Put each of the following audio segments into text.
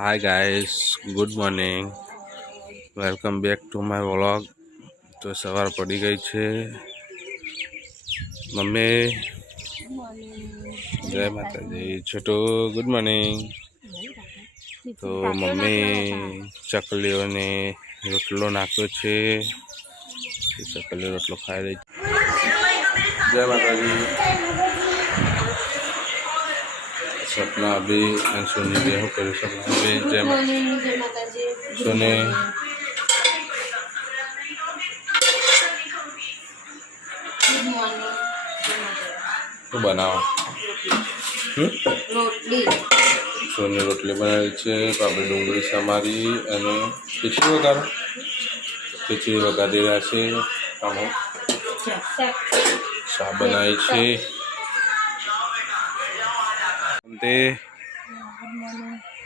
Hi guys, good morning. Welcome back to my vlog. તો સવાર પડી ગઈ છે. મમ્મી જય માતાજી. Chhotu good morning. તો મમ્મી ચકલીઓને રોટલો નાખ્યો છે. ચકલીઓ રોટલો ખાઈ રહી છે. જય માતાજી. सपना अभी सोनी भी हो कर सपना अभी जय माताजी सोने तो बनाओ रोटली सोनी रोटली बनाई छे पापड़ी डूंगरी समारी અને ખીચડી વગાડી રહ્યા છે. આમો શાક બનાવી છે. તે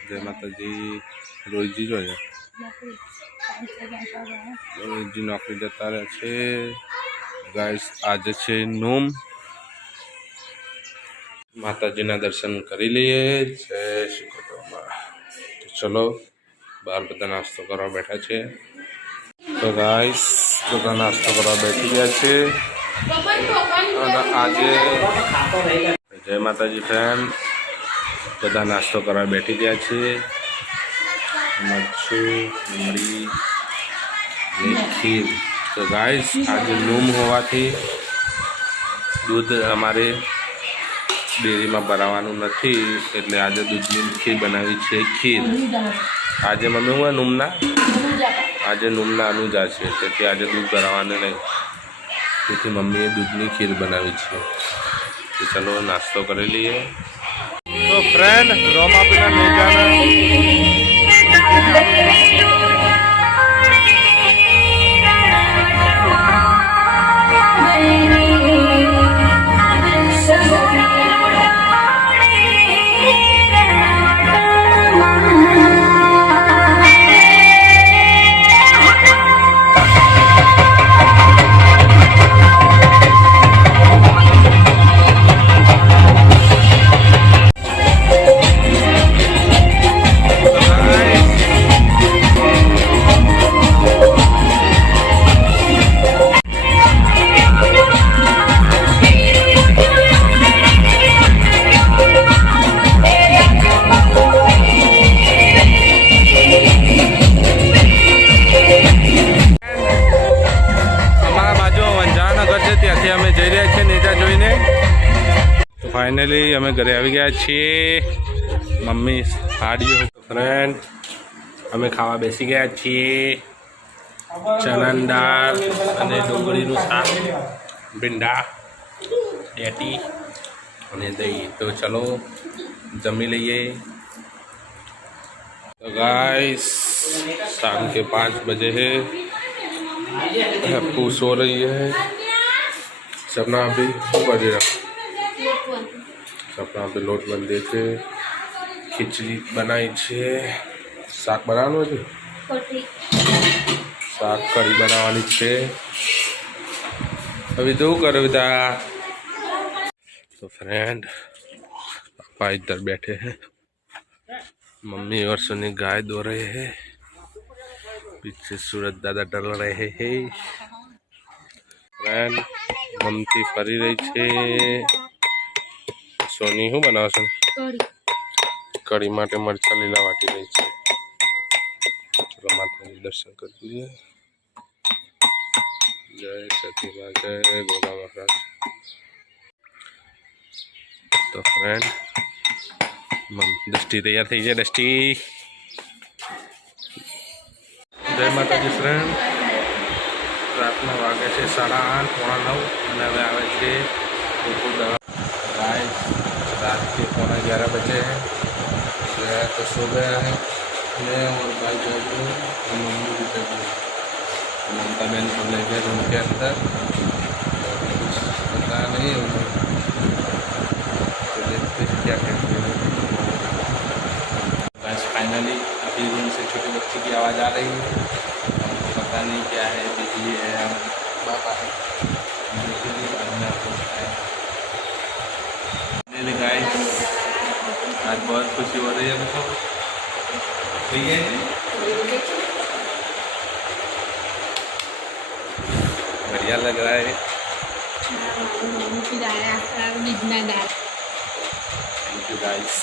જય માતાજી. રોહિતજી જોઈએ રોહિતજી નોકરી જતા રહ્યા છે. ગાઈસ આજે છે નોમ. માતાજીના દર્શન કરી લઈએ. જય શ્રી કૃષ્ણ. ચલો બહાર બધા નાસ્તો કરવા બેઠા છે. તો ગાઈસ બધા નાસ્તો કરવા બેઠી ગયા છે. અને આજે જય માતાજી ફ્રેન્ડ. બધા નાસ્તો કરવા બેઠી ગયા છે. મરચું ડુંગળી ખીર. તો ગાઈસ આજે નોમ હોવાથી દૂધ અમારે ડેરીમાં ભરાવાનું નથી, એટલે આજે દૂધની ખીર બનાવી છે. ખીર આજે મમ્મી હું નોમના આજે નોમના અનુજા છે, તેથી આજે દૂધ ભરાવાનું નહીં, તેથી મમ્મીએ દૂધની ખીર બનાવી છે. તો ચલો નાસ્તો કરી લઈએ. तो फ्रेंड रोमा पिला ले जाना फाइनली अमे घरे आ गया छे. मम्मी हाड़ियो फ्रेंड अमे खावा बेसी गया छे. चना दाल अने डोंगरीनुं शाक, भींडा डेटी अने दही. तो चलो जमी लीए. तो गाइस शाम के 5 बजे है. अप्पू सो रही है. सपना अभी ऊपर रहा. सपना पे लोट बंधे थे. खिचड़ी बनाई छे. शाक बनावવાનું હતું. શાક કઢી બનાવવાની છે. अभी तो कर विदा. तो फ्रेंड पापा इधर बैठे हैं. मम्मी और सोनी गाय दो रहे हैं. पीछे सूरज दादा डल रहे हैं. फ्रेंड ममती फरी रही छे. सोनी हूँ बनाव छो? कढ़ी माटे मरचा लीला वाटी रही है. चलो माता दर्शन कर लीजिए. जय सती माँ, जय गोगा महाराज. तो फ्रेंड दृष्टि तैयार थी जाए. दृष्टि जय माता जी फ्रेंड. रातना वागे से 8:30 पौना 9 અને હવે આવે છે गोकुल दवा. रात के 11:15 बजे हैं. तो सो गया है. मैं और भाई जागो और मम्मी भी जागो. ममता बहन को ले गए रूम के अंदर. कुछ पता नहीं उन्हें, तो देखते क्या कहते हैं. बस फाइनली अभी रूम से छोटे बच्चे की आवाज़ आ रही है. हमको पता नहीं क्या है, बिजली है या पापा है. गाइस आज बहुत खुशी हो रही है हमको. बढ़िया लग रहा है। की दाल बिजना दाल थैंक यू गाइस।